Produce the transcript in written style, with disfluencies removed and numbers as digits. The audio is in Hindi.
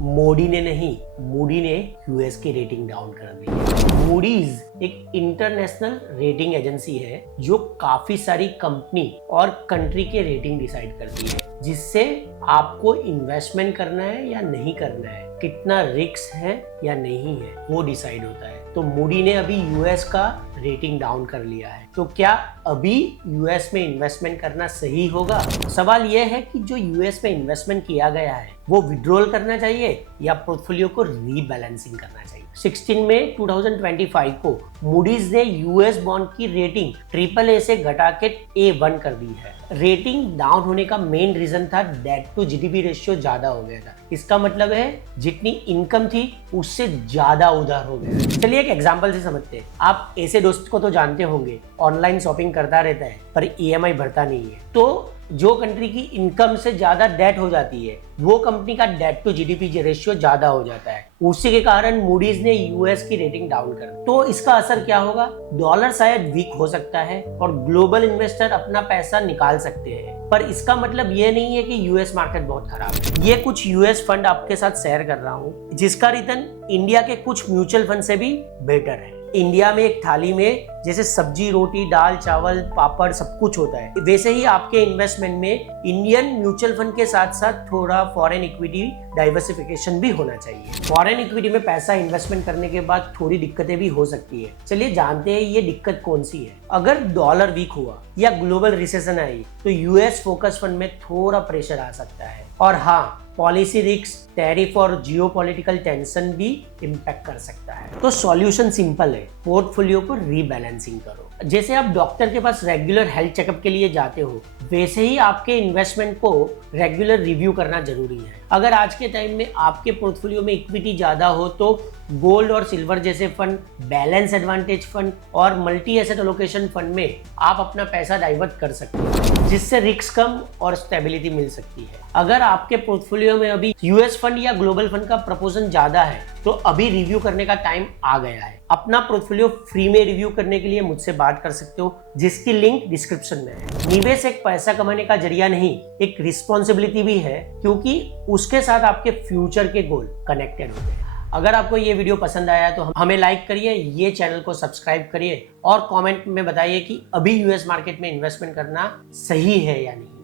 मोदी ने नहीं, मूडी ने यूएस की रेटिंग डाउन कर दी है। मूडीज एक इंटरनेशनल रेटिंग एजेंसी है जो काफी सारी कंपनी और कंट्री के रेटिंग डिसाइड करती है, जिससे आपको इन्वेस्टमेंट करना है या नहीं करना है, कितना रिस्क है या नहीं है, वो डिसाइड होता है। तो मूडी ने अभी यूएस का रेटिंग डाउन कर लिया है। तो क्या अभी यूएस में इन्वेस्टमेंट करना सही होगा? सवाल यह है कि जो यूएस में इन्वेस्टमेंट किया गया है वो विड्रॉल करना चाहिए या पोर्टफोलियो को रीबैलेंसिंग करना चाहिए। 16 मई 2025 को मूडीज ने यूएस बॉन्ड की रेटिंग AAA से घटा के A1 कर दी है। रेटिंग डाउन होने का मेन रीजन था डेट टू जीडीपी रेशियो ज्यादा हो गया था। इसका मतलब है जितनी इनकम थी उससे ज्यादा उधार हो गया। चलिए एक एग्जांपल से समझते हैं। आप ऐसे दोस्त को तो जानते होंगे, ऑनलाइन शॉपिंग करता रहता है पर ईएमआई भरता नहीं है। तो जो कंट्री की इनकम से ज्यादा डेट हो जाती है वो कंपनी का डेट टू जीडीपी रेशियो ज्यादा हो जाता है। उसी के कारण मूडीज ने यूएस की रेटिंग डाउन कर दी। तो इसका असर क्या होगा? डॉलर शायद वीक हो सकता है और ग्लोबल इन्वेस्टर अपना पैसा निकाल सकते हैं, पर इसका मतलब ये नहीं है कि यूएस मार्केट बहुत खराब है। ये कुछ यूएस फंड आपके साथ शेयर कर रहा हूँ जिसका रिटर्न इंडिया के कुछ म्यूचुअल फंड से भी बेटर है। इंडिया में एक थाली में जैसे सब्जी, रोटी, दाल, चावल, पापड़ सब कुछ होता है, वैसे ही आपके इन्वेस्टमेंट में इंडियन म्यूचुअल फंड के साथ साथ थोड़ा फॉरेन इक्विटी डाइवर्सिफिकेशन भी होना चाहिए। फॉरेन इक्विटी में पैसा इन्वेस्टमेंट करने के बाद थोड़ी दिक्कतें भी हो सकती है। चलिए जानते हैं ये दिक्कत कौन सी है। अगर डॉलर वीक हुआ या ग्लोबल रिसेशन आई तो यूएस फोकस फंड में थोड़ा प्रेशर आ सकता है। और हाँ, पॉलिसी रिस्क, टैरिफ और जियोपॉलिटिकल टेंशन भी इम्पैक्ट कर सकता है। तो सॉल्यूशन सिंपल है, पोर्टफोलियो को रीबैलेंसिंग करो। जैसे आप डॉक्टर के पास रेगुलर हेल्थ चेकअप के लिए जाते हो, वैसे ही आपके इन्वेस्टमेंट को रेगुलर रिव्यू करना जरूरी है। अगर आज के टाइम में आपके पोर्टफोलियो में इक्विटी ज्यादा हो तो गोल्ड और सिल्वर जैसे फंड, बैलेंस एडवांटेज फंड और मल्टी एसेट एलोकेशन फंड में आप अपना पैसा डाइवर्ट कर सकते हो, जिससे रिस्क कम और स्टेबिलिटी मिल सकती है। अगर आपके पोर्टफोलियो में अभी यूएस फंड या ग्लोबल फंड का प्रपोर्शन ज्यादा है तो अभी रिव्यू करने का टाइम आ गया है। अपना पोर्टफोलियो फ्री में रिव्यू करने के लिए मुझसे बात कर सकते हो, जिसकी लिंक डिस्क्रिप्शन में है। निवेश एक पैसा कमाने का जरिया नहीं, एक रिस्पॉन्सिबिलिटी भी है, क्योंकि उसके साथ आपके फ्यूचर के गोल कनेक्टेड होते हैं। अगर आपको ये वीडियो पसंद आया तो हमें लाइक करिए, ये चैनल को सब्सक्राइब करिए और कमेंट में बताइए कि अभी यूएस मार्केट में इन्वेस्टमेंट करना सही है या नहीं।